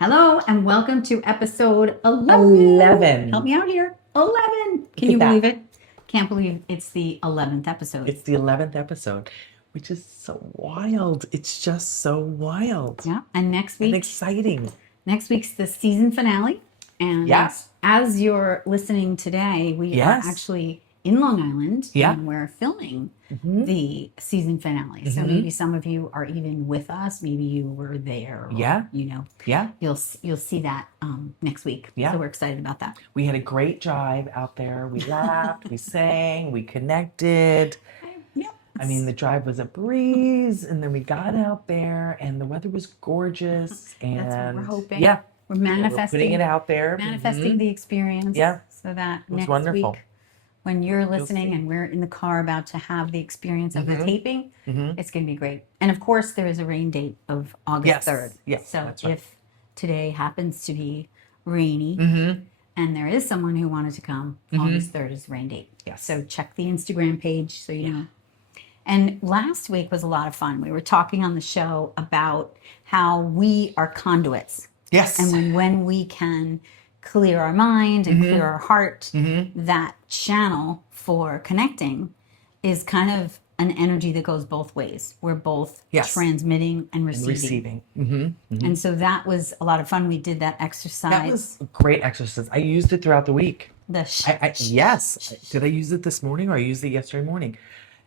Hello and welcome to episode 11. 11. Help me out here. 11. Can you believe it? Can't believe it's the 11th episode. It's the 11th episode, which is so wild. It's just so wild. Yeah. And And exciting. next week's the season finale. And Yes. as you're listening today, we Yes. are actually in Long Island Yeah. and we're filming the season finale. So maybe some of you are even with us. Maybe you were there. Or, Yeah. Yeah. You'll see that next week. Yeah. So we're excited about that. We had a great drive out there. We laughed, we sang, we connected. Yep. I mean, the drive was a breeze, and then we got out there, and the weather was gorgeous. And That's what we're hoping. Yeah. We're We're manifesting putting it out there. manifesting the experience. Yeah. So that was next wonderful. week, when you're listening see. and we're in the car about to have the experience of the taping, Mhm. it's going to be great. And of course, there is a rain date of August Yes. 3rd. Yes, So that's right. if today happens to be rainy and there is someone who wanted to come, August 3rd is rain date. Yes. So check the Instagram page so you know. And last week was a lot of fun. We were talking on the show about how we are conduits. Yes. And when we can clear our mind and clear our heart, that channel for connecting is kind of an energy that goes both ways. We're both Yes. transmitting and receiving. And so that was a lot of fun. We did that exercise. That was a great exercise. I used it throughout the week. the Yes. Did I use it this morning or I used it yesterday morning?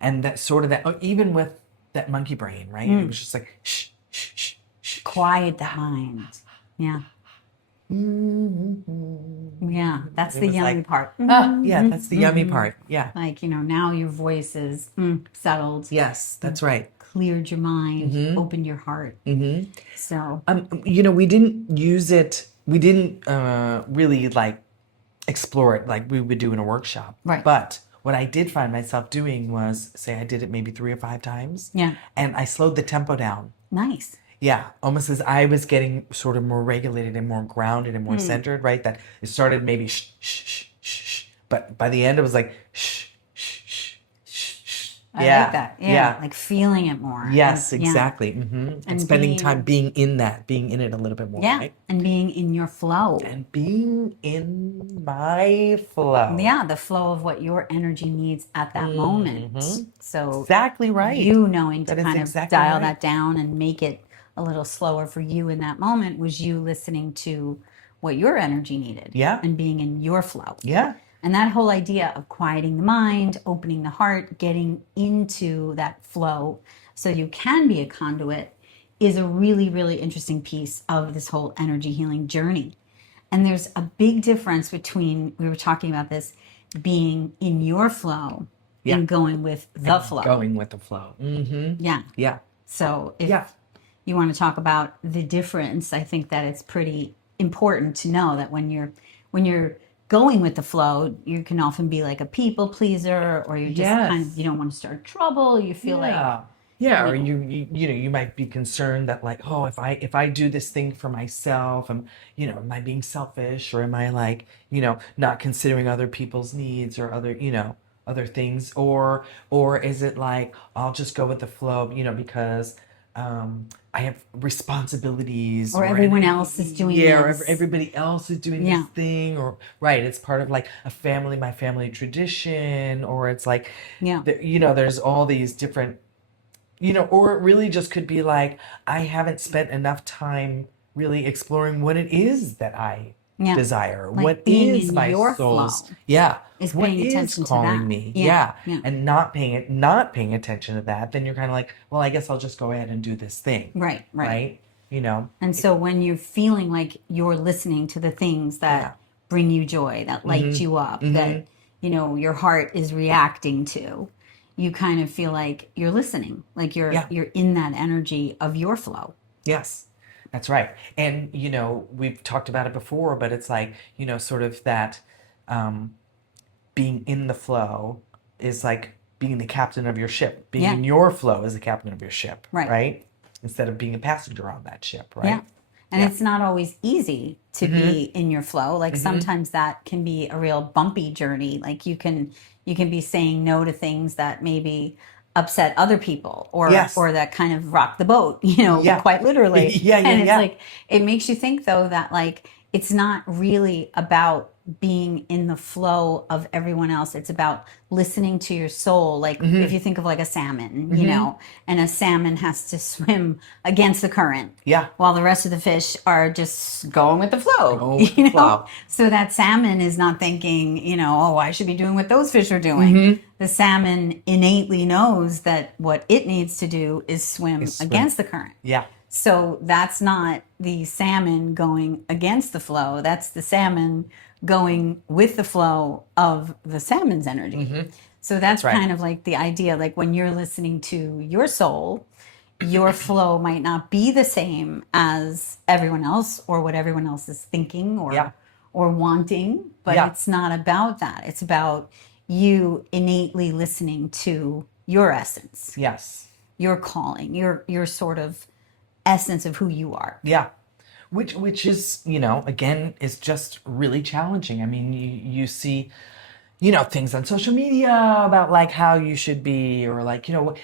And that sort of even with that monkey brain, right? It was just like, shh, shh, shh, shh. quiet the mind. Yeah. Yeah. That's It the was yummy like, part. Yeah, that's the yummy part. Yeah. Like, now your voice is settled. Yes, that's right. Cleared your mind, opened your heart. So We didn't use it, we didn't really like explore it like we would do in a workshop. Right. But what I did find myself doing was, say I did it maybe 3 or 5 times. Yeah. And I slowed the tempo down. nice. Yeah, almost as I was getting sort of more regulated and more grounded and more centered, right? That it started maybe shh, shh, shh, shh, shh. But by the end, it was like shh, shh, shh, shh, shh. I Yeah, like that. Yeah. Like feeling it more. Yes, And- yeah. exactly. And spending time being in it a little bit more, Yeah. right? And being in your flow. And being in my flow. Yeah. The flow of what your energy needs at that moment. So Exactly right. you knowing to That is kind of exactly dial right. that down and make it a little slower for you in that moment was you listening to what your energy needed. Yeah. And being in your flow. Yeah. And that whole idea of quieting the mind, opening the heart, getting into that flow so you can be a conduit is a really, really interesting piece of this whole energy healing journey. And there's a big difference between, we were talking about this, being in your flow and going with the flow. Going with the flow. Yeah. Yeah. So if Yeah. you want to talk about the difference, I think that it's pretty important to know that when you're going with the flow, you can often be like a people pleaser, or you're just kind of, you don't want to start trouble. You feel like, Yeah, or you might be concerned that like, oh, if I do this thing for myself, am I being selfish, or am I like, not considering other people's needs or other things, or is it like I'll just go with the flow, because I have responsibilities, or everyone else is doing or this. everybody else is doing this thing, or right, it's part of like my family tradition, or it's like, there's all these different, or it really just could be like, I haven't spent enough time really exploring what it is that I desire, Like what being is in my your soul's, flow what paying is attention to calling that. me, Yeah. and not paying attention to that, then you're kind of like, well, I guess I'll just go ahead and do this thing, Right. right? And so when you're feeling like you're listening to the things that bring you joy, that light you up, that, your heart is reacting to, you kind of feel like you're listening, like you're in that energy of your flow. Yes, that's right. And, we've talked about it before, but it's like, sort of that being in the flow is like being the captain of your ship. Being in your flow is the captain of your ship, right? Instead of being a passenger on that ship, right? Yeah. And it's not always easy to be in your flow. Like sometimes that can be a real bumpy journey. Like you can be saying no to things that maybe upset other people Yes. or that kind of rock the boat, you know, Yeah. quite literally. Yeah, yeah, And it's yeah. like, it makes you think though that like, it's not really about being in the flow of everyone else. It's about listening to your soul. Like if you think of like a salmon, you know, and a salmon has to swim against the current. Yeah. While the rest of the fish are just going with the flow, Go with the you know? flow. So that salmon is not thinking, you know, oh, I should be doing what those fish are doing. The salmon innately knows that what it needs to do is swim Is swim. against the current. Yeah. So that's not the salmon going against the flow. That's the salmon going with the flow of the salmon's energy. So that's right. kind of like the idea. Like when you're listening to your soul, your flow might not be the same as everyone else or what everyone else is thinking Yeah. or wanting, but Yeah. it's not about that. It's about you innately listening to your essence, Yes. your calling, your sort of essence of who you are. Yeah. Which is, you know, again, is just really challenging. I mean, you see, you know, things on social media about like how you should be, or like, you know,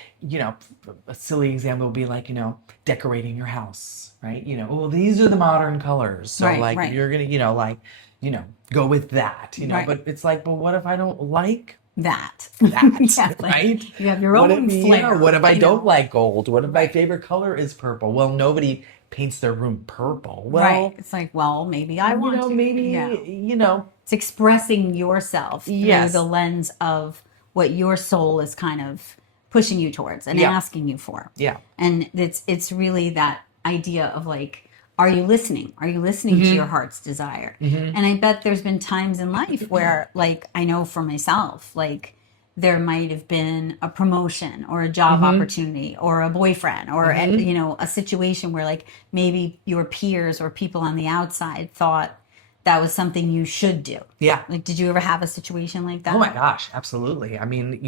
a silly example would be like, you know, decorating your house, right? You know, well, these are the modern colors. So Right, like right. if you're gonna, go with that, you know, Right. but it's like, but what if I don't like That. that, Yeah, like, right? you have your What own if, flair. what if I you don't know? like gold? What if my favorite color is purple? Well, nobody paints their room purple. Well, Right. It's like, well, maybe I want to. maybe, Yeah. It's It's expressing yourself through yes. the lens of what your soul is kind of pushing you towards and Yeah. asking you for. Yeah. And it's really that idea of like, are you listening? Are you listening to your heart's desire? And I bet there's been times in life where, like, I know for myself, like, there might have been a promotion or a job opportunity or a boyfriend or you know, a situation where like maybe your peers or people on the outside thought that was something you should do. Yeah. Like, did you ever have a situation like that? Oh my gosh, absolutely. I mean,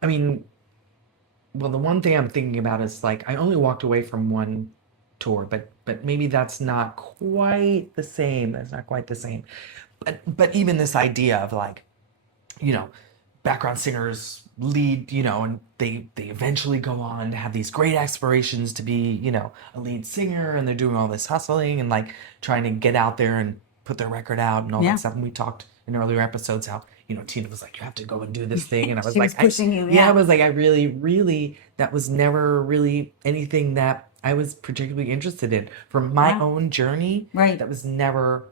I mean, well, the one thing I'm thinking about is like I only walked away from one tour, but maybe that's not quite the same. That's not quite the same. But even this idea of like, you know, background singers lead, and they eventually go on to have these great aspirations to be, a lead singer, and they're doing all this hustling and like trying to get out there and put their record out and all Yeah. that stuff. And we talked in earlier episodes how, Tina was like, you have to go and do this thing. And I was She like, was pushing you, yeah, I yeah. was like, I really, really, that was never really anything that I was particularly interested in. For my Wow. own journey, Right. that was never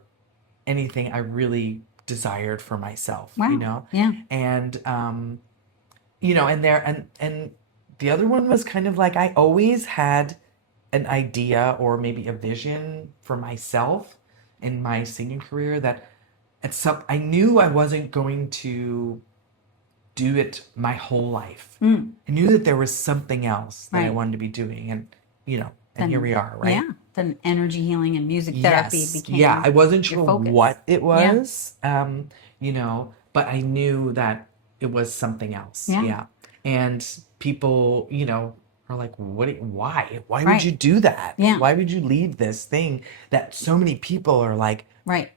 anything I really desired for myself, Wow. Yeah. and and the other one was kind of like I always had an idea or maybe a vision for myself in my singing career that I knew I wasn't going to do it my whole life. Mm. I knew that there was something else that I Right. wanted to be doing, and Then, here we are, right? Yeah. Then energy healing and music therapy Yes. became Yeah, I wasn't your sure focus. what it Yeah. was, but I knew that it was something else. Yeah. Yeah. And people, are like, why? Why would Right. you do that? Yeah. Why would you leave this thing that so many people are like, Right.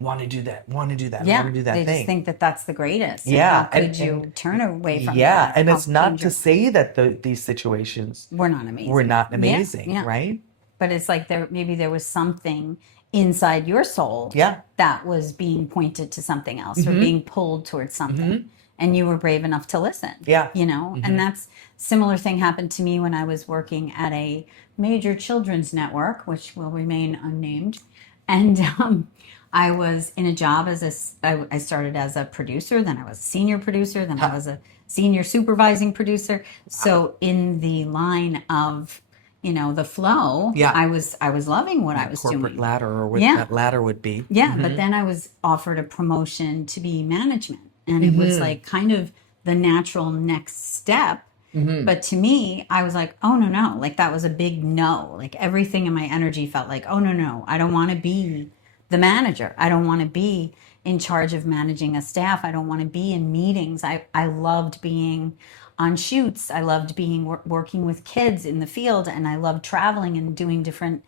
want to do that, want to do that, Yeah. want to do that They thing. just think that that's the greatest. And Yeah, how could and- you and- turn away from Yeah, that? and How it's not could to you- say that these situations we're not amazing. were not Yeah, amazing, yeah. right? But it's like maybe there was something inside your soul Yeah. that was being pointed to something else or being pulled towards something. And you were brave enough to listen. Yeah. And that's similar thing happened to me when I was working at a major children's network, which will remain unnamed. And I was in a job I started as a producer, then I was a senior producer, then I was a senior supervising producer. So in the line of, the flow, Yeah. I was loving what I was Corporate doing. ladder, or what Yeah. that ladder would be. Yeah, but then I was offered a promotion to be management. And it was like kind of the natural next step. But to me, I was like, oh, no. Like that was a big no. Like everything in my energy felt like, oh, no. I don't want to be the manager. I don't want to be in charge of managing a staff. I don't want to be in meetings. I loved being on shoots. I loved being working with kids in the field, and I loved traveling and doing different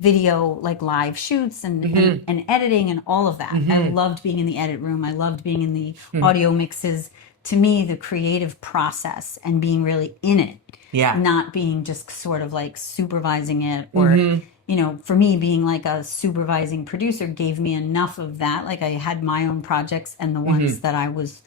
video like live shoots and editing and all of that. I loved being in the edit room. I loved being in the audio mixes to me, the creative process and being really in it, Yeah. not being just sort of like supervising it or, for me, being like a supervising producer gave me enough of that. Like I had my own projects and the ones that I was,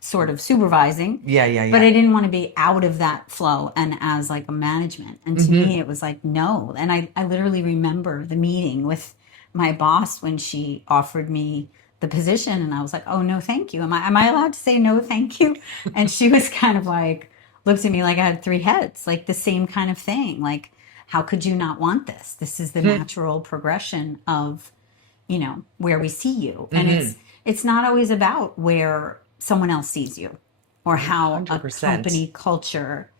sort of supervising. Yeah, yeah, But yeah. I didn't want to be out of that flow and as like a management. And to me, it was like, no. And I literally remember the meeting with my boss when she offered me the position and I was like, oh no, thank you. Am I allowed to say no, thank you? And she was kind of like, looked at me like I had three heads, like the same kind of thing. Like, how could you not want this? This is the natural progression of, where we see you. And it's not always about where someone else sees you or how a 100%. company culture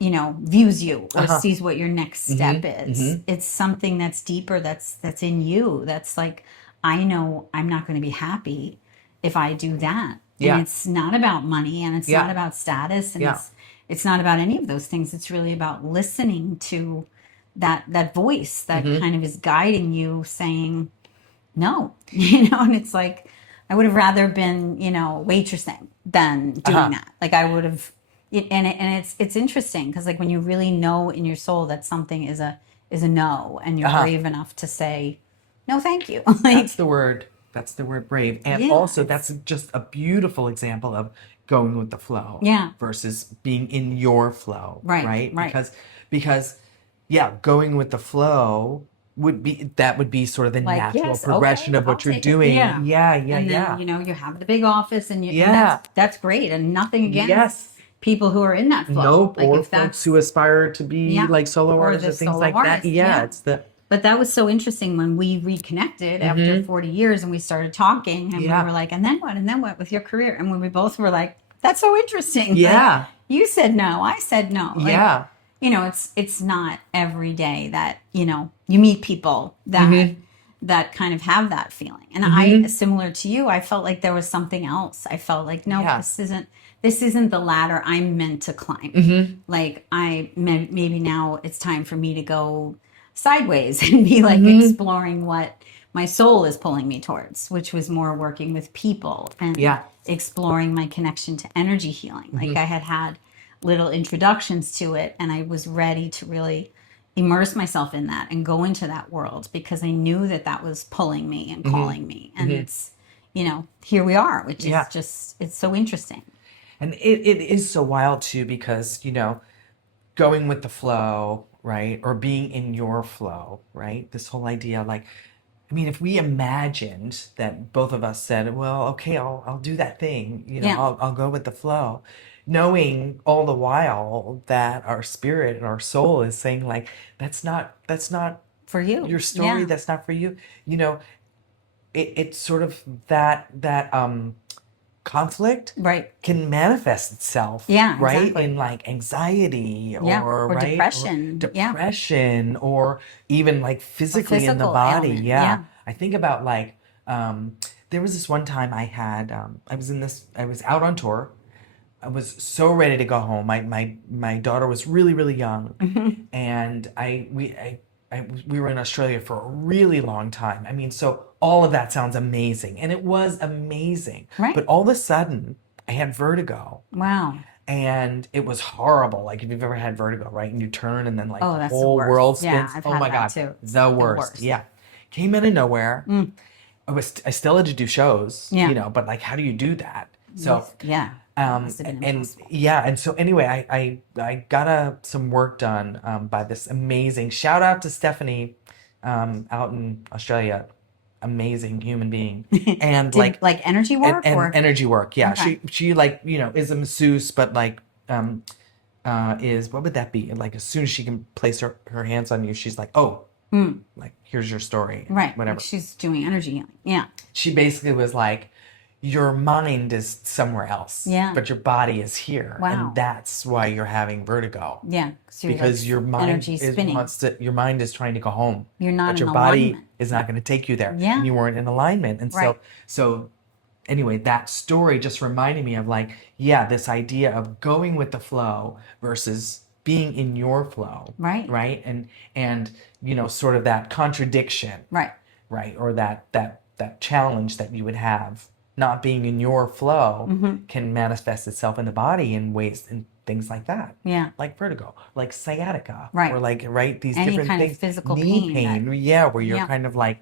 views you or Uh-huh. sees what your next step is. It's something that's deeper, that's in you. That's like, I know I'm not going to be happy if I do that. And Yeah. it's not about money and it's Yeah. not about status and Yeah. it's not about any of those things. It's really about listening to that voice that kind of is guiding you saying no, and it's like I would have rather been, waitressing than doing that. Like I would have it's interesting because like when you really know in your soul that something is a no and you're brave enough to say no thank you. Like That's the word. That's the word brave. And Yeah, also that's just a beautiful example of going with the flow Yeah. versus being in your flow. Right, Right? right. Because yeah, going with the flow would be sort of the like natural yes, progression okay, of I'll what you're take it. doing. Yeah. Yeah, yeah, And yeah. then, you have the big office and Yeah. that's great and nothing against Yes. people who are in that flow. Nope. Like Or if folks that's who aspire to be Yeah. like solo Or artists the or things solo like that. artist, Yeah, yeah. it's the But that was so interesting when we reconnected after 40 years and we started talking and Yeah. we were like, and then what? And then what with your career? And when we both were like, that's so interesting. Like, Yeah. you said no, I said no. Like, Yeah. it's not every day that, you meet people that kind of have that feeling. And I, similar to you, I felt like there was something else. I felt like, no, Yeah. this isn't the ladder I'm meant to climb. Like maybe now it's time for me to go sideways and be like exploring what my soul is pulling me towards, which was more working with people and Yeah. exploring my connection to energy healing. Like I had little introductions to it and I was ready to really immerse myself in that and go into that world because I knew that was pulling me and calling me. And it's, here we are, which is Yeah. just, it's so interesting. And it is so wild too because, going with the flow, right? Or being in your flow, right? This whole idea, like, I mean, if we imagined that both of us said, well, okay, I'll do that thing, Yeah. I'll go with the flow, knowing all the while that our spirit and our soul is saying like, that's not For you. your story, Yeah. that's not for you, it's sort of that conflict Right. can manifest itself, Yeah, right? exactly. In like anxiety Yeah, or or right? depression. Or Yeah. depression or even like physically in the physical body. ailment, Yeah. yeah. I think about like there was this one time I was out on tour. I was so ready to go home. My daughter was really, really young, and we were in Australia for a really long time. I mean, so all of that sounds amazing, and it was amazing. Right. But all of a sudden, I had vertigo, Wow. and it was horrible. Like if you've ever had vertigo, right? And you turn, and then like Oh, the that's the whole worst. world Yeah, spins. I've Oh had my that God, too. the worst. worst. Yeah, came out of nowhere. I still had to do shows, Yeah. but like, how do you do that? So. Yeah. That must have been And impossible. yeah, and so anyway, I got some work done by this amazing shout out to Stephanie out in Australia, amazing human being, and Like energy work and or energy work. Yeah, Okay. she like is a masseuse, but like is what would that be? Like as soon as she can place her hands on you, she's like, oh, like here's your story, right. whatever. Like she's doing energy healing. Yeah. She basically was like, your mind is somewhere else, Yeah. but your body is here, Wow. and that's why you're having vertigo. Yeah. So you're Because like your mind energy spinning. your mind is trying to go home, You're not but in your body alignment. is not going to take you there. Yeah. And you weren't in alignment, and Right. so anyway, that story just reminded me of like, yeah, this idea of going with the flow versus being in your flow, Right. right, and sort of that contradiction, Right. right, or that challenge that you would have not being in your flow Mm-hmm. can manifest itself in the body in ways and things like that. Yeah. Like vertigo, like sciatica, Right. or like, right, these Any different kind of things, physical knee pain that, pain, yeah, where you're yeah. kind of like,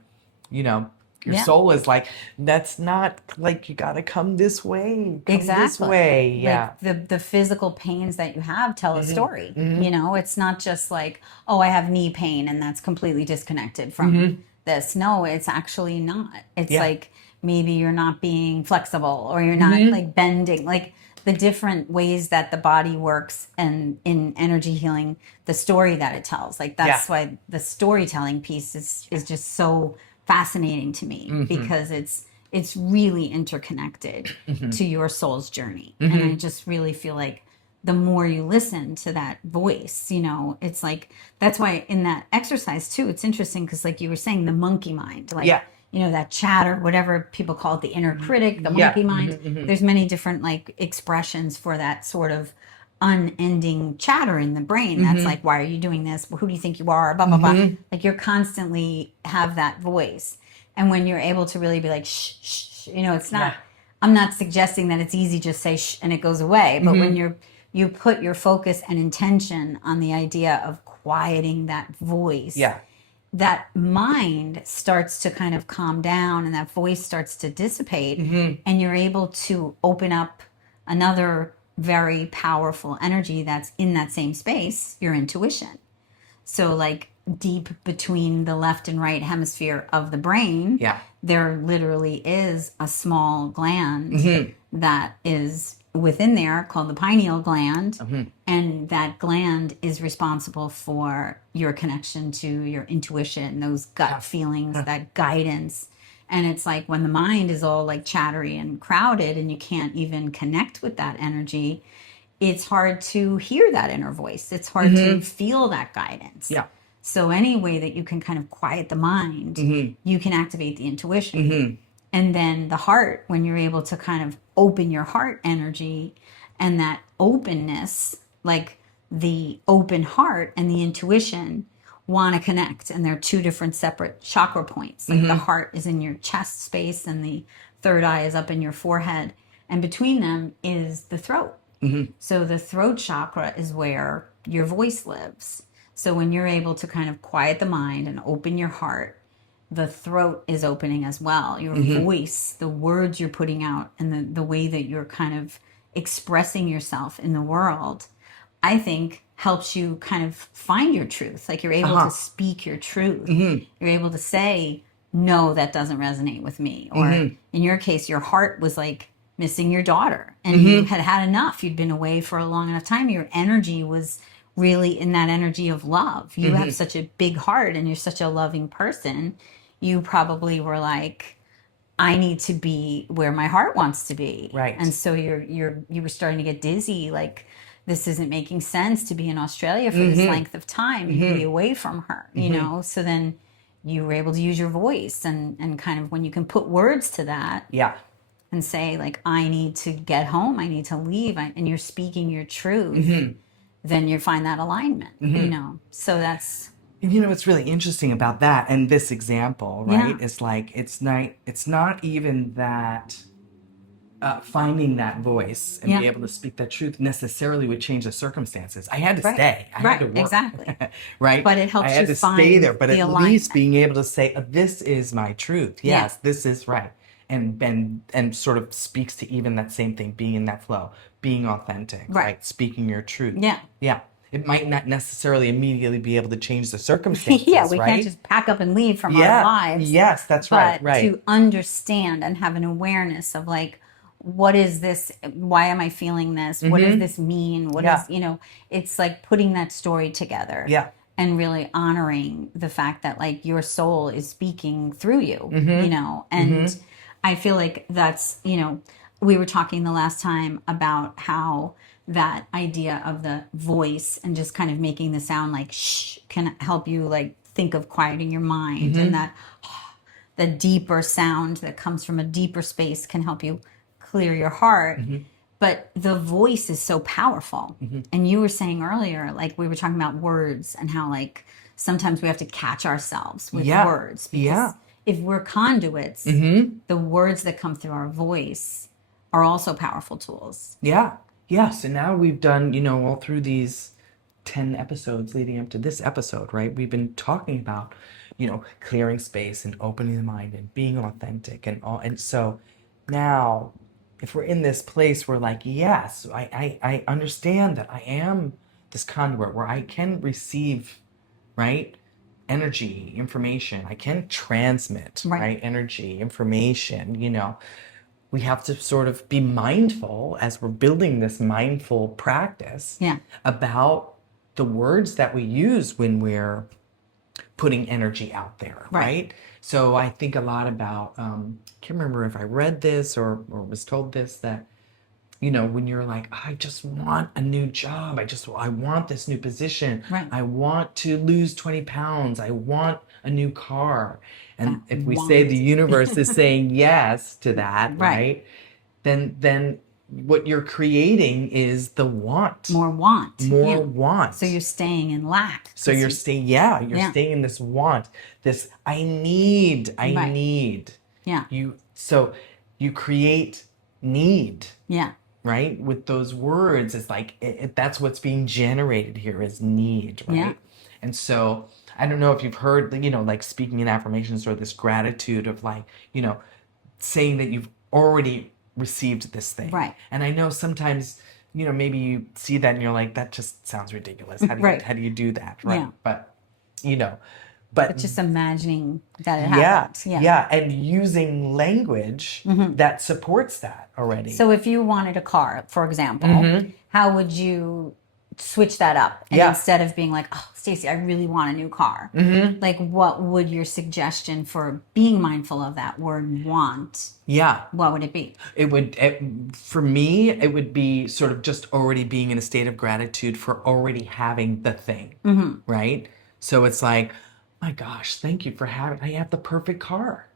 you know, your Yeah. soul is like, that's not like, you got to come this way, come this Exactly. way. Yeah. Like the physical pains that you have tell a Mm-hmm. story. Mm-hmm. You know, it's not just like, oh, I have knee pain and that's completely disconnected from Mm-hmm. this. No, it's actually not. It's Yeah. like maybe you're not being flexible or you're not Mm-hmm. like bending. Like the different ways that the body works and in energy healing, the story that it tells. Like that's Yeah. why the storytelling piece is just so fascinating to me Mm-hmm. because it's really interconnected Mm-hmm. to your soul's journey. Mm-hmm. And I just really feel like the more you listen to that voice, you know, it's like, that's why in that exercise too, it's interesting because like you were saying, the monkey mind, like, Yeah. you know, that chatter, whatever people call it, the inner critic, the Yeah. monkey mind. Mm-hmm. Mm-hmm. There's many different like expressions for that sort of unending chatter in the brain. That's Mm-hmm. like, why are you doing this? Who do you think you are? Blah, blah, blah. Mm-hmm. Like you're constantly have that voice. And when you're able to really be like, shh, shh, shh, you know, it's not, Yeah. I'm not suggesting that it's easy just say shh and it goes away. But when Mm-hmm. you put your focus and intention on the idea of quieting that voice, Yeah. that mind starts to kind of calm down and that voice starts to dissipate. Mm-hmm. And you're able to open up another very powerful energy that's in that same space, your intuition. So, like deep between the left and right hemisphere of the brain, Yeah. there literally is a small gland Mm-hmm. that is within there called the pineal gland. Mm-hmm. And that gland is responsible for your connection to your intuition, those gut feelings, that guidance. And it's like when the mind is all like chattery and crowded and you can't even connect with that energy, it's hard to hear that inner voice. It's hard to feel that guidance. Yeah. So any way that you can kind of quiet the mind, you can activate the intuition. And then the heart, when you're able to kind of open your heart energy and that openness, like the open heart and the intuition want to connect. And they're two different separate chakra points. Like the heart is in your chest space and the third eye is up in your forehead. And between them is the throat. So the throat chakra is where your voice lives. So when you're able to kind of quiet the mind and open your heart, the throat is opening as well. Your voice, the words you're putting out, and the way that you're kind of expressing yourself in the world, I think helps you kind of find your truth. Like you're able to speak your truth. You're able to say, no, that doesn't resonate with me. Or in your case, your heart was like missing your daughter and you had had enough. You'd been away for a long enough time. Your energy was really in that energy of love. You have such a big heart and you're such a loving person. You probably were like, I need to be where my heart wants to be. Right. And so you were starting to get dizzy, like this isn't making sense to be in Australia for this length of time and be away from her, you know? So then you were able to use your voice and kind of when you can put words to that Yeah. and say like, I need to get home, I need to leave, and you're speaking your truth, then you find that alignment, you know? So that's... You know what's really interesting about that and this example, right? Yeah. Is like it's not even that finding that voice and be able to speak that truth necessarily would change the circumstances. I had to stay. I had to work. Exactly. Right? But it helps I had you to stay find there, but the at alignment. least being able to say, "This is my truth. Yes, this is right," and sort of speaks to even that same thing, being in that flow, being authentic, right? Speaking your truth. Yeah. Yeah. It might not necessarily immediately be able to change the circumstances, Yeah, we right? can't just pack up and leave from our lives. Yes, that's right. But to understand and have an awareness of like, what is this? Why am I feeling this? What does this mean? What is, you know, it's like putting that story together. Yeah. And really honoring the fact that like your soul is speaking through you, you know, and I feel like that's, you know, we were talking the last time about how that idea of the voice and just kind of making the sound like shh can help you like think of quieting your mind, and that the deeper sound that comes from a deeper space can help you clear your heart. But the voice is so powerful. And you were saying earlier, like we were talking about words and how like sometimes we have to catch ourselves with words because if we're conduits, Mm-hmm. the words that come through our voice are also powerful tools. Yeah. Yeah. So now we've done, all through these 10 episodes leading up to this episode, right? We've been talking about, clearing space and opening the mind and being authentic and all. And so now, if we're in this place where, like, yes, I understand that I am this conduit where I can receive, right? Energy, information. I can transmit, Right. right? Energy, information, we have to sort of be mindful as we're building this mindful practice Yeah. about the words that we use when we're putting energy out there, right? So I think a lot about, can't remember if I read this or was told this, that, when you're like, I just want a new job. I want this new position. Right. I want to lose 20 pounds. I want a new car. And That if we say the want. universe is saying yes to that, Right. right? Then what you're creating is the want. More want. More Yeah. want. So you're staying in lack. So you're staying, you're staying in this want, this I need. Yeah. So you create need. Yeah. Right? With those words, it's like, that's what's being generated here is need, right? Yeah. And so I don't know if you've heard, like speaking in affirmations or this gratitude of like, saying that you've already received this thing. Right. And I know sometimes, maybe you see that and you're like, that just sounds ridiculous. How do you, Right. how do you do that? Right. Yeah. But Just imagining that it yeah, happens. Yeah. yeah. And using language that supports that already. So if you wanted a car, for example, how would you switch that up? And Yeah. instead of being like, oh, Stacy, I really want a new car. Like, what would your suggestion for being mindful of that word want? Yeah. What would it be? For me, it would be sort of just already being in a state of gratitude for already having the thing, right? So it's like, my gosh, thank you for I have the perfect car.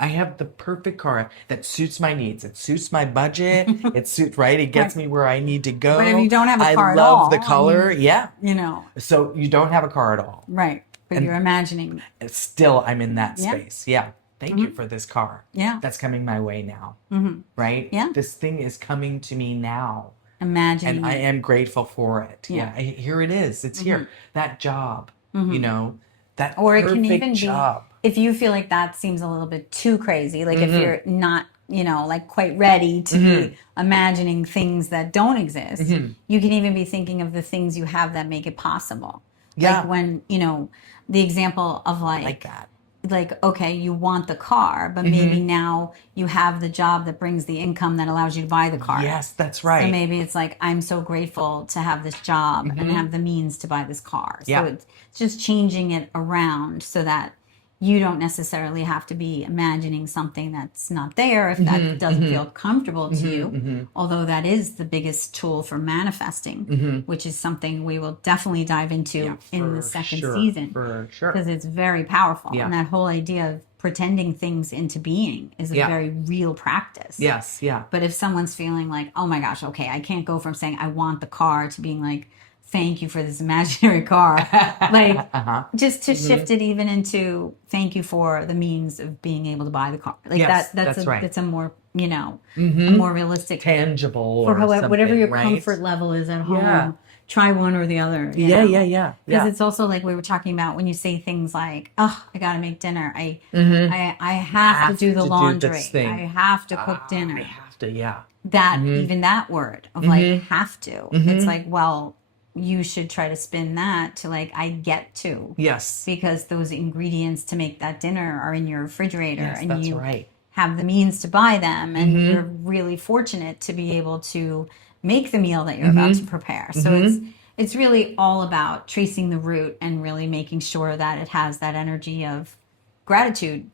I have the perfect car that suits my needs. It suits my budget. It suits, right? It gets me where I need to go. But if you don't have a car I at love all, the color. Yeah. So you don't have a car at all. Right. But you're imagining. Still, I'm in that Yeah. space. Yeah. Thank you for this car. Yeah. That's coming my way now. Right? Yeah. This thing is coming to me now. Imagining. And I am grateful for it. Yeah. Here it is. It's here. That job, that Or it perfect can even job. be, if you feel like that seems a little bit too crazy, like if you're not, like quite ready to be imagining things that don't exist, you can even be thinking of the things you have that make it possible. Yeah. Like when, the example of Like that. like, okay, you want the car, but maybe now you have the job that brings the income that allows you to buy the car. Yes, that's right. So maybe it's like, I'm so grateful to have this job and have the means to buy this car. So Yeah. it's just changing it around so that you don't necessarily have to be imagining something that's not there if that doesn't feel comfortable to you. Although that is the biggest tool for manifesting, which is something we will definitely dive into in the second season. For sure. Because it's very powerful. Yeah. And that whole idea of pretending things into being is a very real practice. Yes, yeah. But if someone's feeling like, oh my gosh, okay, I can't go from saying I want the car to being like, thank you for this imaginary car. Like, just to shift it even into thank you for the means of being able to buy the car. Like Yes, that's right. That's a more, a more realistic Tangible for or however, something, whatever your right? comfort level is at home. Yeah. Try one or the other. you Yeah, know? yeah. Because it's also like we were talking about when you say things like, "Oh, I gotta make dinner. I have to do the laundry. this thing. I have to cook dinner." I have to, yeah. That even that word of like have to. It's like, well, you should try to spin that to like I get to. Yes. Because those ingredients to make that dinner are in your refrigerator Yes, and that's you right. have the means to buy them and you're really fortunate to be able to make the meal that you're about to prepare. So it's really all about tracing the root and really making sure that it has that energy of gratitude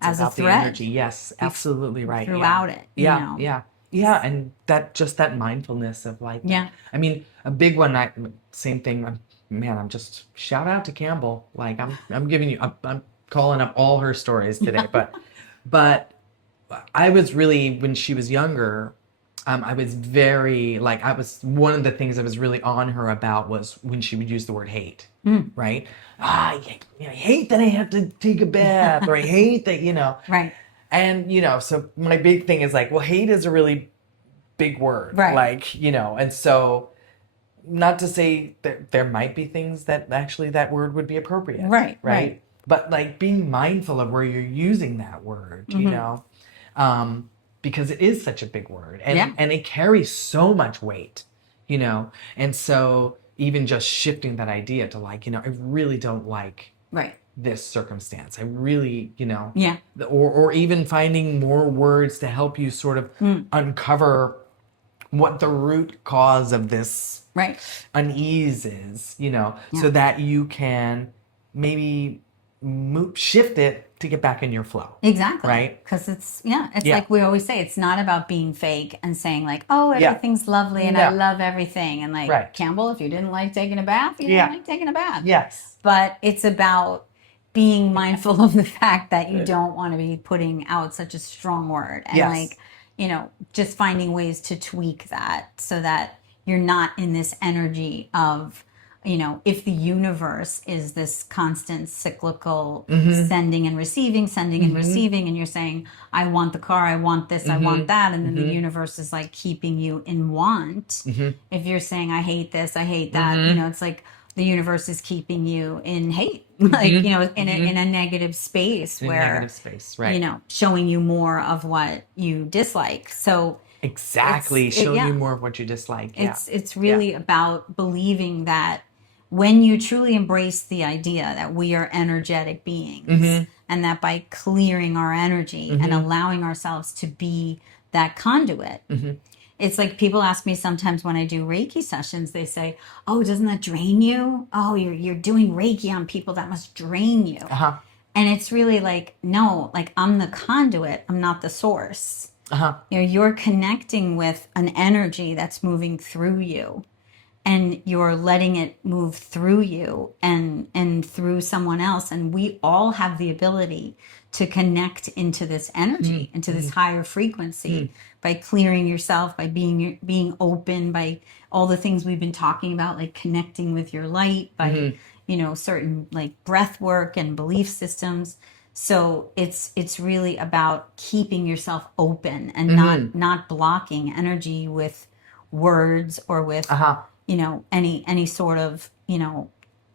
as a About the thread energy. Yes, absolutely right. throughout it. Yeah, you know? yeah, and that mindfulness of like, I mean, a big one. Same thing. Man, I'm just shout out to Campbell. Like I'm giving you, I'm calling up all her stories today. but I was really, when she was younger, I was very like I was one of the things I was really on her about was when she would use the word hate, right? I hate that I have to take a bath, or I hate that, Right. and so my big thing is like, well, hate is a really big word, Right. like, and so not to say that there might be things that actually that word would be appropriate, Right. right? But like being mindful of where you're using that word, because it is such a big word, and Yeah. and it carries so much weight, and so even just shifting that idea to like, I really don't like Right. this circumstance. I really, Yeah. or even finding more words to help you sort of uncover what the root cause of this Right. unease is, so Yeah. that you can maybe shift it to get back in your flow. Exactly. Right? Because it's Yeah. like we always say, it's not about being fake and saying like, oh, Yeah. everything's lovely and I No. love everything. And like, Right. Campbell, if you didn't like taking a bath, you Yeah. didn't like taking a bath. Yes. But it's about being mindful of the fact that you don't want to be putting out such a strong word. And Yes. like, just finding ways to tweak that so that you're not in this energy of, if the universe is this constant cyclical sending and receiving, and you're saying, I want the car, I want this, I want that, and then the universe is like keeping you in want. If you're saying, I hate this, I hate that, it's like the universe is keeping you in hate, like, in a negative space In a where, negative space, right? showing you more of what you dislike. So Exactly. Show you more of what you dislike. Yeah. it's really about believing that when you truly embrace the idea that we are energetic beings and that by clearing our energy and allowing ourselves to be that conduit, it's like people ask me sometimes when I do Reiki sessions, they say, oh, doesn't that drain you? Oh, you're doing Reiki on people, that must drain you. And it's really like, no, like I'm the conduit, I'm not the source. You're connecting with an energy that's moving through you, and you're letting it move through you and through someone else. And we all have the ability to connect into this energy, into this higher frequency by clearing yourself, by being open, by all the things we've been talking about, like connecting with your light, by certain like breath work and belief systems. So it's really about keeping yourself open and not blocking energy with words or with any sort of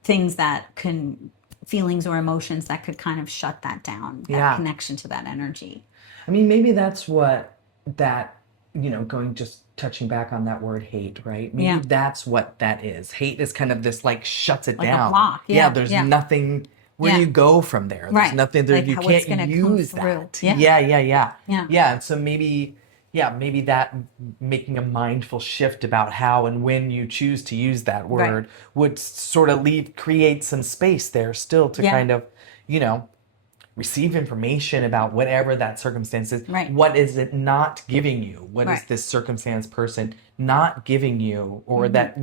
things that can, feelings or emotions that could kind of shut that down, that connection to that energy. I mean, maybe that's what that, going, just touching back on that word hate, right? Maybe that's what that is. Hate is kind of this like shuts it Like down. a block. There's nothing. Where do you go from there? There's nothing there. Like you can't use that. Yeah. And so maybe that making a mindful shift about how and when you choose to use that word would sort of create some space there still to kind of, receive information about whatever that circumstance is. What is it not giving you? What is this circumstance person not giving you, or that,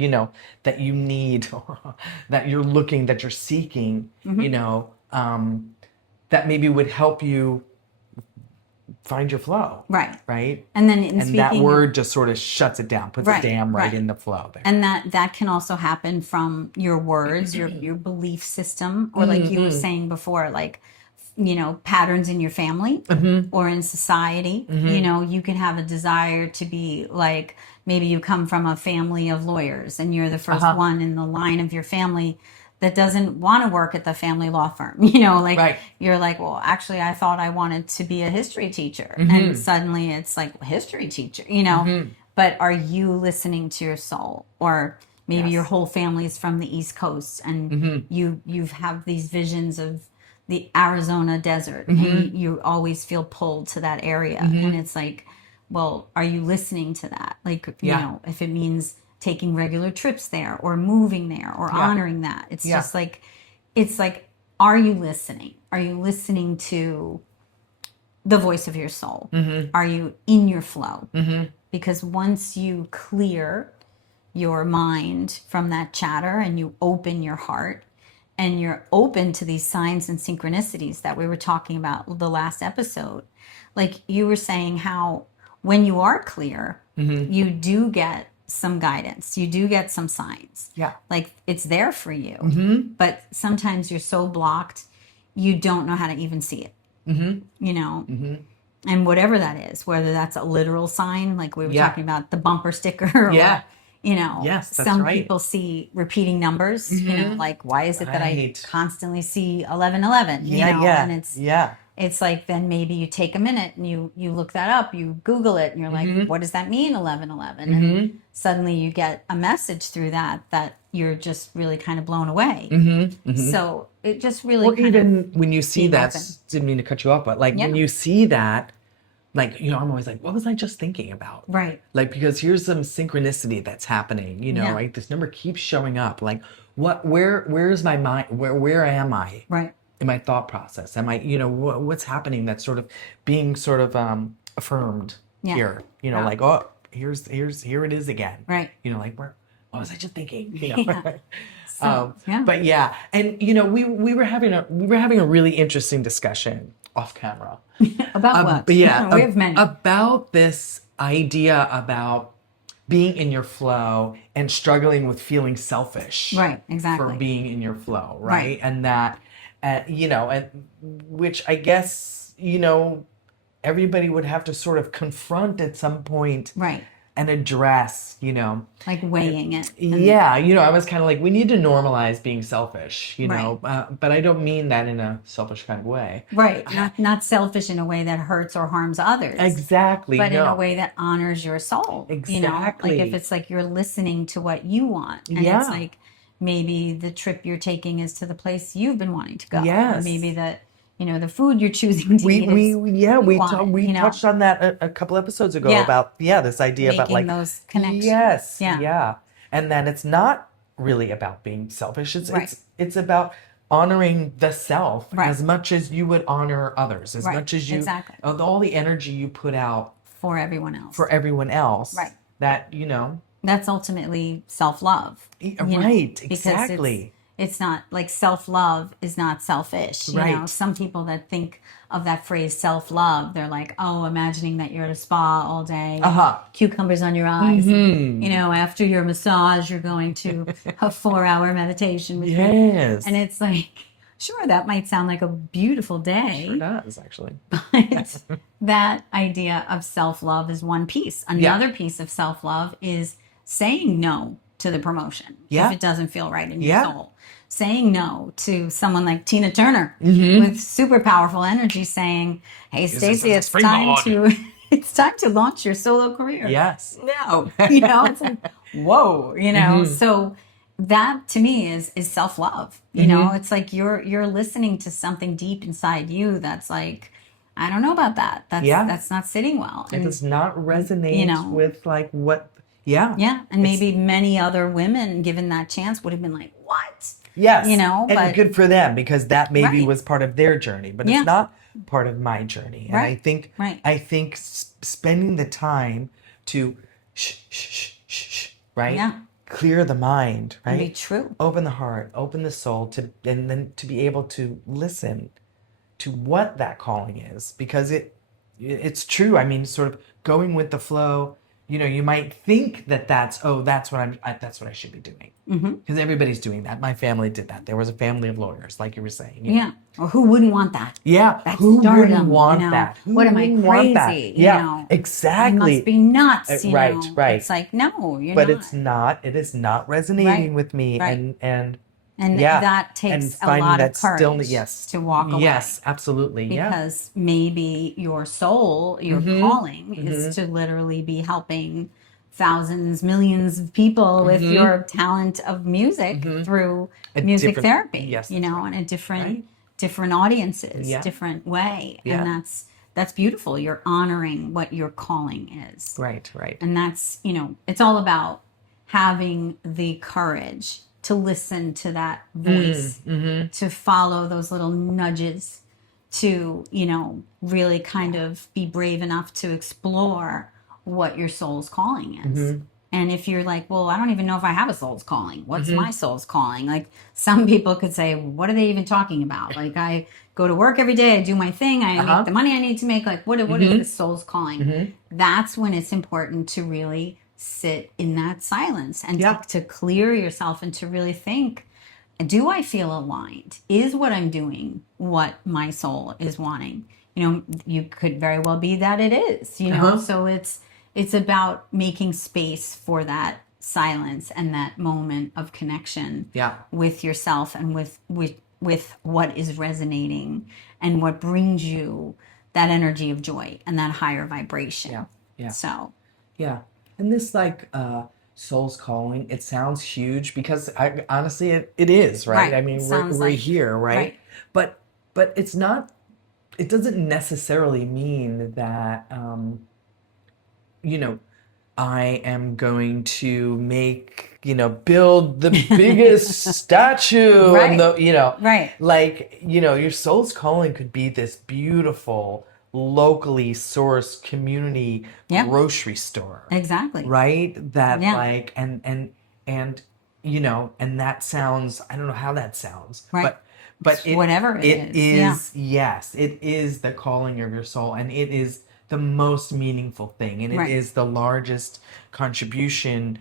that you need, or that you're looking, that you're seeking, that maybe would help you find your flow. Right. And then that word just sort of shuts it down, puts a dam in the flow there. And that can also happen from your words, your belief system, or like you were saying before, like, patterns in your family or in society. You can have a desire to be like, maybe you come from a family of lawyers and you're the first one in the line of your family that doesn't want to work at the family law firm. You're like, well, actually, I thought I wanted to be a history teacher. And suddenly it's like, history teacher, but are you listening to your soul? Or maybe your whole family is from the East Coast and you have these visions of the Arizona desert and you always feel pulled to that area. And it's like, well, are you listening to that? Like, if it means taking regular trips there or moving there or honoring that, it's just like, are you listening? Are you listening to the voice of your soul? Are you in your flow? Because once you clear your mind from that chatter and you open your heart, and you're open to these signs and synchronicities that we were talking about the last episode. Like you were saying how when you are clear, Mm-hmm. you do get some guidance. You do get some signs. Yeah. Like it's there for you. Mm-hmm. But sometimes you're so blocked, you don't know how to even see it, Mm-hmm. you know? Mm-hmm. And whatever that is, whether that's a literal sign, like we were Yeah. talking about the bumper sticker, or, Yeah. you know, Yes, that's some right. people see repeating numbers, you know, like why is it that I Right. constantly see 1111, you Yeah, know, yeah, and it's like, then maybe you take a minute and you look that up, you Google it, and you're like, what does that mean, 1111? And suddenly you get a message through that you're just really kind of blown away. So it just really Or kind of even when you see being that, open. didn't mean to cut you off, but like Yeah. when you see that, like, I'm always like, what was I just thinking about? Right. Like, because here's some synchronicity that's happening, Yeah. like this number keeps showing up. Like, where's my mind? Where am I Right. in my thought process? Am I, what's happening that's sort of being sort of affirmed Yeah. here? Yeah. Like, oh, here it is again. Right. Like, what was I just thinking? Yeah. So, yeah. But yeah, and we were having a really interesting discussion off camera. About what? Yeah, We have many. about this idea about being in your flow and struggling with feeling selfish. Right, exactly. For being in your flow, right? Right. And that, and which I guess, everybody would have to sort of confront at some point. Right. And address, Like weighing it. Yeah, I was kind of like, we need to normalize being selfish, Right. but I don't mean that in a selfish kind of way. Right. Not selfish in a way that hurts or harms others. Exactly. But in no. a way that honors your soul. Exactly. Like if it's like you're listening to what you want. And Yeah. it's like maybe the trip you're taking is to the place you've been wanting to go. Yes. Or maybe that, the food you're choosing to eat is we touched on that a couple episodes ago Yeah. about this idea about making like those connections. Yes. Yeah. Yeah. And that it's not really about being selfish. Right. It's about honoring the self Right. as much as you would honor others, as Right. much as you Exactly. all the energy you put out For everyone else. for everyone else. Right. That That's ultimately self-love. Right, Because exactly. it's not like self-love is not selfish. Right. Some people that think of that phrase self-love, they're like, oh, imagining that you're at a spa all day, cucumbers on your eyes. After your massage, you're going to a 4-hour meditation with me. Yes. And it's like, sure, that might sound like a beautiful day. Sure does, actually. But that idea of self-love is one piece. Another piece of self-love is saying no to the promotion Yeah. if it doesn't feel right in your Yeah. soul. Saying no to someone like Tina Turner with super powerful energy saying, hey, Stacy, it's time to launch your solo career. Yes. No. It's like, whoa, So that to me is self-love. It's like you're listening to something deep inside you that's like, I don't know about that. That's not sitting well. It does not resonate with like what Yeah. And maybe many other women given that chance would have been like, what? Yes. And but good for them because that maybe Right. was part of their journey, but Yeah. it's not part of my journey. And Right. I Right. think spending the time to right? Yeah. Clear the mind, right? And be true. Open the heart, open the soul and then to be able to listen to what that calling is because it's true. I mean, sort of going with the flow. You might think that's what that's what I should be doing because everybody's doing that. My family did that. There was a family of lawyers, like you were saying. Yeah. Or who wouldn't want that? Yeah. That's Who stardom, wouldn't want that? Who What am I wouldn't want that? crazy? Yeah. I Exactly. must be nuts. Right. Right. It's like, no, you're But not. it's not. It is not resonating Right, with me, right. and that and takes a finding lot of that courage stillness. Yes. to walk away. Yes. Absolutely. Yeah. Because maybe your soul, your calling is to literally be helping thousands, millions of people with your talent of music through music different- therapy, yes, and a different audiences, Yeah. different way. Yeah. And that's beautiful. You're honoring what your calling is. Right. Right. And that's, it's all about having the courage to listen to that voice, to follow those little nudges, to, really kind of be brave enough to explore what your soul's calling is. And if you're like, well, I don't even know if I have a soul's calling. What's my soul's calling? Like some people could say, what are they even talking about? Like I go to work every day, I do my thing, I make the money I need to make. Like what is this soul's calling? That's when it's important to really sit in that silence and to clear yourself and to really think, do I feel aligned? Is what I'm doing what my soul is wanting? You know, you could very well be that it is, you know, so it's about making space for that silence and that moment of connection with yourself and with what is resonating and what brings you that energy of joy and that higher vibration. So and this like soul's calling, it sounds huge because I honestly it is, right? I mean, we're like, here, right? But it's not, it doesn't necessarily mean that you know, I am going to make, build the biggest statue and like, your soul's calling could be this beautiful, locally sourced community grocery store. Exactly. Right? That like, and, and that sounds, I don't know how that sounds, but whatever it is, yes, it is the calling of your soul, and it is the most meaningful thing, and it is the largest contribution,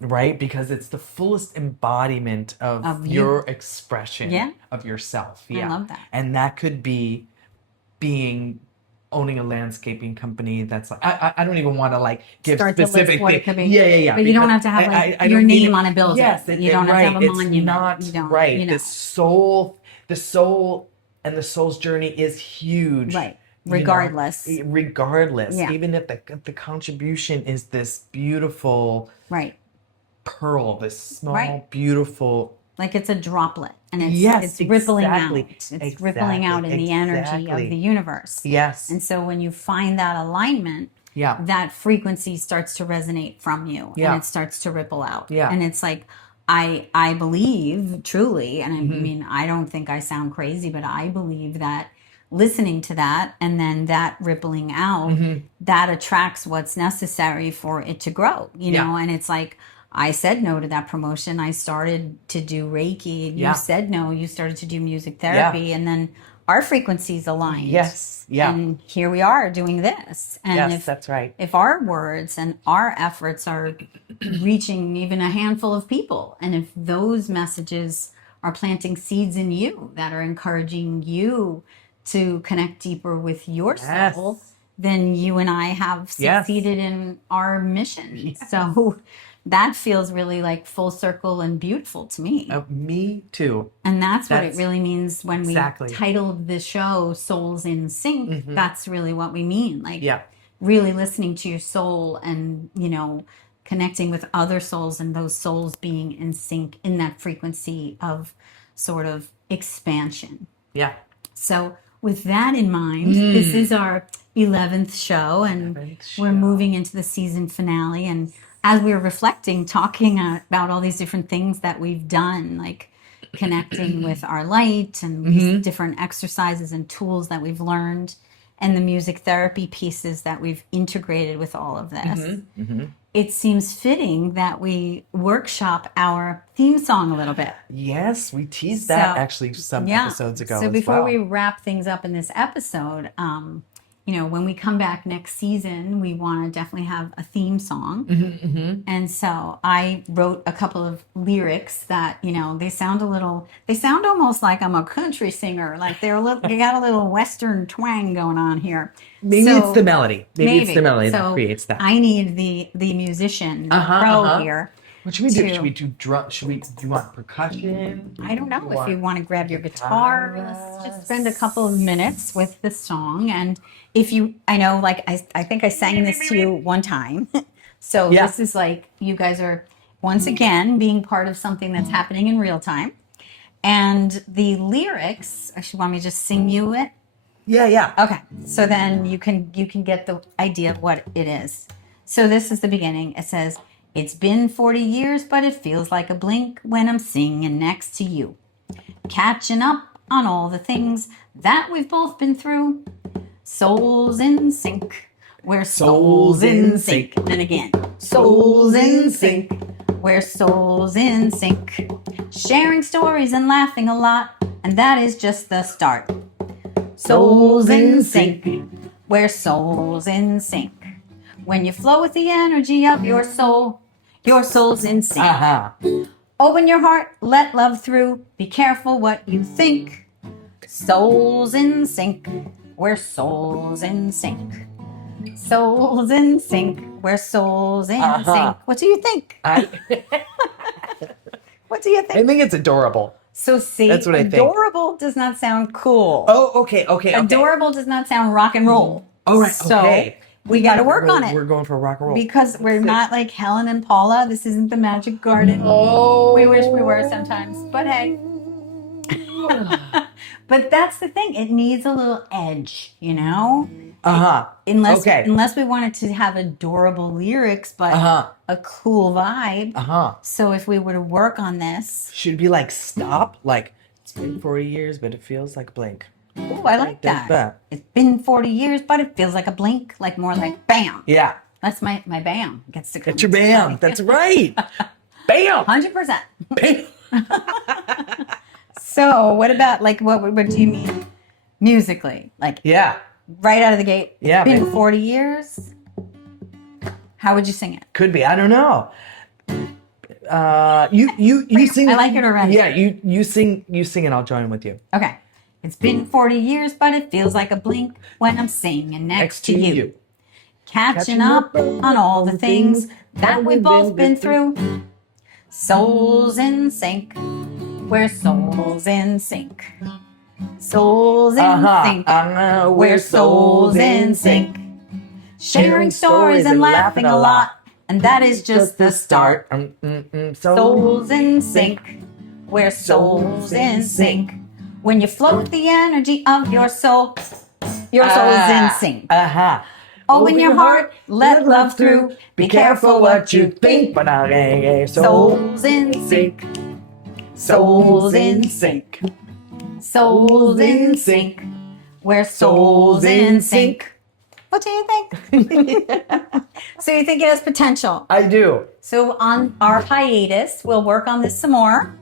right? Because it's the fullest embodiment of your expression of yourself. I love that. And that could be owning a landscaping company that's like, I don't even want to like give specific things. But you don't have to have like your name on a building. Yes, you don't have to have a monument. It's not right. You know. The soul and the soul's journey is huge. Right. Regardless. Even if the contribution is this beautiful pearl, this small, beautiful, like it's a droplet, and it's rippling out. It's rippling out in the energy of the universe. Yes. And so when you find that alignment, that frequency starts to resonate from you, and it starts to ripple out. And it's like, I believe truly, and I mean, I don't think I sound crazy, but I believe that listening to that and then that rippling out, that attracts what's necessary for it to grow, you know? And it's like, I said no to that promotion. I started to do Reiki. You said no. You started to do music therapy. And then our frequencies aligned. And here we are doing this. And that's right. If our words and our efforts are reaching even a handful of people, and if those messages are planting seeds in you that are encouraging you to connect deeper with your soul, then you and I have succeeded in our mission. So that feels really like full circle and beautiful to me. Me too. And that's what it really means when we titled the show Souls in Sync. That's really what we mean. Like really listening to your soul and, connecting with other souls, and those souls being in sync in that frequency of sort of expansion. So with that in mind, this is our 11th show, and we're moving into the season finale. And as we were reflecting, talking about all these different things that we've done, like connecting with our light and these different exercises and tools that we've learned, and the music therapy pieces that we've integrated with all of this, it seems fitting that we workshop our theme song a little bit. Yes, we teased that actually some episodes ago. So before we wrap things up in this episode, when we come back next season, we want to definitely have a theme song. And so I wrote a couple of lyrics that, they sound almost like I'm a country singer. Like they got a little Western twang going on here. Maybe it's the melody. Maybe it's the melody that creates that. I need the musician, pro here. What should we do? Should we do drum? Do you want percussion? I don't know. If you want to grab your guitar, let's just spend a couple of minutes with the song. And I think I sang this to you one time. So this is like, you guys are once again being part of something that's happening in real time. And the lyrics, actually, want me to just sing you it? Yeah. Okay. So then you can get the idea of what it is. So this is the beginning. It says, "It's been 40 years, but it feels like a blink when I'm singing next to you. Catching up on all the things that we've both been through. Souls in sync, We're souls in sync. And again, souls in sync. We're souls in sync. Sharing stories and laughing a lot. And that is just the start. Souls in sync. We're souls in sync. When you flow with the energy of your soul's in sync. Open your heart, let love through. Be careful what you think. Souls in sync. We're souls in sync. Souls in sync. We're souls in sync. What do you think? What do you think? I think it's adorable. So see, That's what I think. adorable does not sound cool. Oh, okay. Adorable does not sound rock and roll. All right, so okay. We got to work on it. We're going for rock and roll. Because we're not like Helen and Paula. This isn't the Magic Garden. Oh. We wish we were sometimes. But hey. But that's the thing. It needs a little edge, you know? Unless we wanted to have adorable lyrics, but a cool vibe. So if we were to work on this. Should it be like stop? Like, it's been 40 years, but it feels like blink. Oh, I like that. It's been 40 years, but it feels like a blink. Like more like bam. Yeah. That's my bam. Gets to come. Get your bam. That's right. Bam. 100%. Bam. So what about like what do you mean musically? Like right out of the gate. It's been 40 years. How would you sing it? Could be. I don't know. You sing. I like it already. Yeah, you sing and I'll join with you. Okay. It's been 40 years, but it feels like a blink when I'm singing next to you. Catching up on all the things that we've both been through. Souls in sync. We're souls in sync. Souls in sync. We're souls in sync. Sharing stories and laughing a lot. And that is just the start. Souls in sync. We're souls in sync. When you flow with the energy of your soul is in sync. Open your heart, let love through. Be careful what you think. Souls in sync. Souls in sync. Souls in sync. We're souls in sync. What do you think? So you think it has potential? I do. So on our hiatus, we'll work on this some more.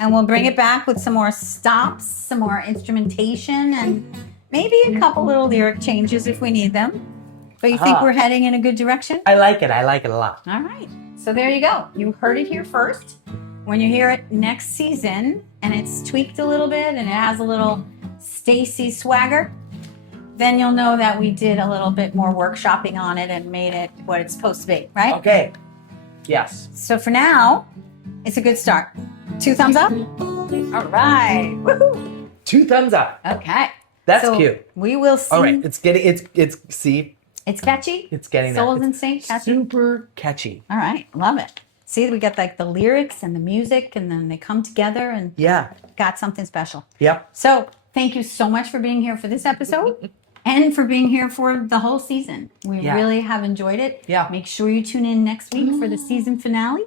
And we'll bring it back with some more stops, some more instrumentation, and maybe a couple little lyric changes if we need them. But you think we're heading in a good direction? I like it. I like it a lot. All right. So there you go. You heard it here first. When you hear it next season, and it's tweaked a little bit, and it has a little Stacy swagger, then you'll know that we did a little bit more workshopping on it and made it what it's supposed to be, right? Okay. Yes. So for now, it's a good start. 2 thumbs up? All right. Woohoo. 2 thumbs up. Okay. That's cute. We will see. All right. It's see. It's catchy. It's getting Souls in sync. Catchy. Super catchy. All right. Love it. See, we got like the lyrics and the music, and then they come together and got something special. Yep. So thank you so much for being here for this episode and for being here for the whole season. We really have enjoyed it. Yeah. Make sure you tune in next week for the season finale.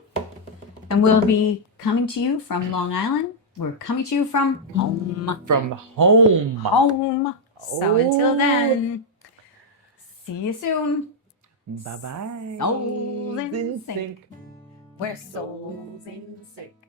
And we'll be coming to you from Long Island. We're coming to you from home. From home. Home. So until then, see you soon. Bye-bye. Souls in sync. We're souls in sync.